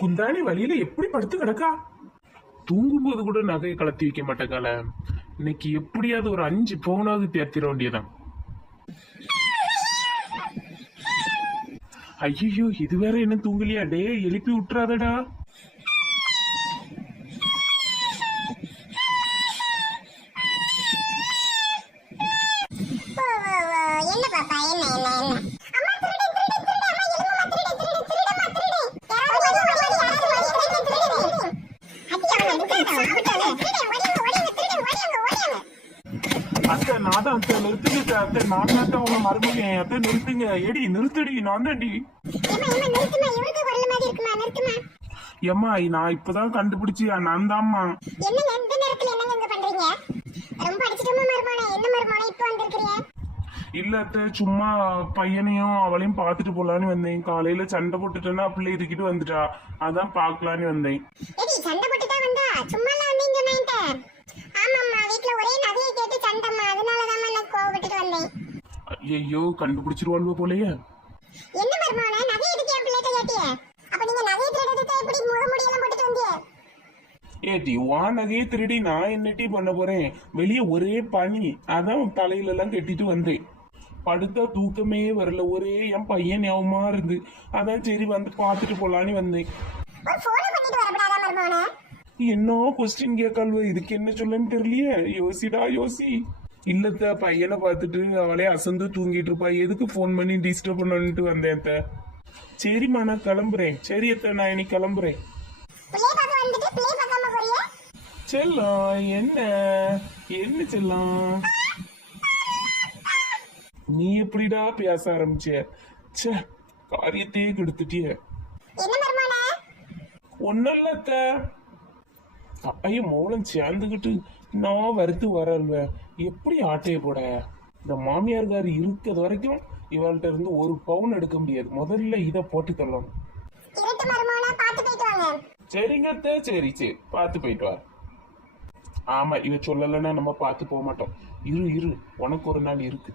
குந்தாணி வழியில எப்படி படுத்து கிடக்கா? தூங்கும்போது கூட நகையை கலத்தி வைக்க மாட்டேக்கால. இன்னைக்கு எப்படியாவது ஒரு 5 பவுனாவது தேர்த்திட வேண்டியதான். ஐயோ, இது வேற என்ன தூங்கலையா? டே, எழுப்பி விட்டுறாதடா. அத்தை, நான் தான் அத்தை. நிறுத்துங்க அத்தை. நான் தான் உங்க மருமகன். அத்தை நிறுத்துங்க. எடி நிறுத்தடி, நான் தான்டி. ஏம்மா, நான் இப்பதான் கண்டுபிடிச்சி, நான் தான்மா. இல்ல அத்தை, சும்மா பையனையும் அவளையும் பாத்துட்டு போலான்னு வந்தேன். காலையில சண்டை போட்டுட்டேன்னா பிள்ளை இருக்கிட்டு வந்துட்டா, அதான் பாக்கலான்னு வந்தேன். ஐயோ, கண்டுபிடிச்சிருவாள்வோ போலயே. ஏடி, வா நகையை திருடி நான் என்னட்டி பண்ண போறேன்? வெளியே ஒரே பனி, அதான் தலையில எல்லாம் கட்டிட்டு வந்தேன். படுத்தா தூக்கமே வரல, ஒரே என் பையன் ஞாபகமா இருந்து, அதான் சரி வந்து பாத்துட்டு போலான்னு வந்தேன். என்ன கொஸ்டின் கேட்கால்வ, இதுக்கு என்ன சொல்லன்னு தெரியலையே. யோசிடா யோசி. இல்லத்த, பையனை பார்த்துட்டு அவளே அசந்து தூங்கிட்டு இருப்பா, எதுக்கு போன் பண்ணி டிஸ்டர்ப் பண்ணணும்ட்டு வந்தேன். சரிம்மா, நான் கிளம்புறேன். சரி அத்த, நான் இன்னைக்கு கிளம்புறேன். செல்லம், என்ன என்ன செல்லம், நீ எப்படிடா பேச ஆரம்பிச்ச? சே, காரியத்தையே கெடுத்துட்டிய. ஒன்னும் இல்ல அத்த. ஐயோ, மௌனம் சேர்ந்துகிட்டு நான் வருத்து வரல்வ. எப்படி ஆட்டைய போட? இந்த மாமியார்காரி இருக்கிறது வரைக்கும் இவள்கிட்ட இருந்து 1 பவுன் எடுக்க முடியாது. முதல்ல இதை போட்டு தள்ளணும். சரிங்க அத்தை, சரி சரி, பார்த்து போயிட்டு வா. ஆமா, இவ சொல்லலைன்னா நம்ம பார்த்து போக மாட்டோம். இரு, உனக்கு ஒரு நாள் இருக்கு.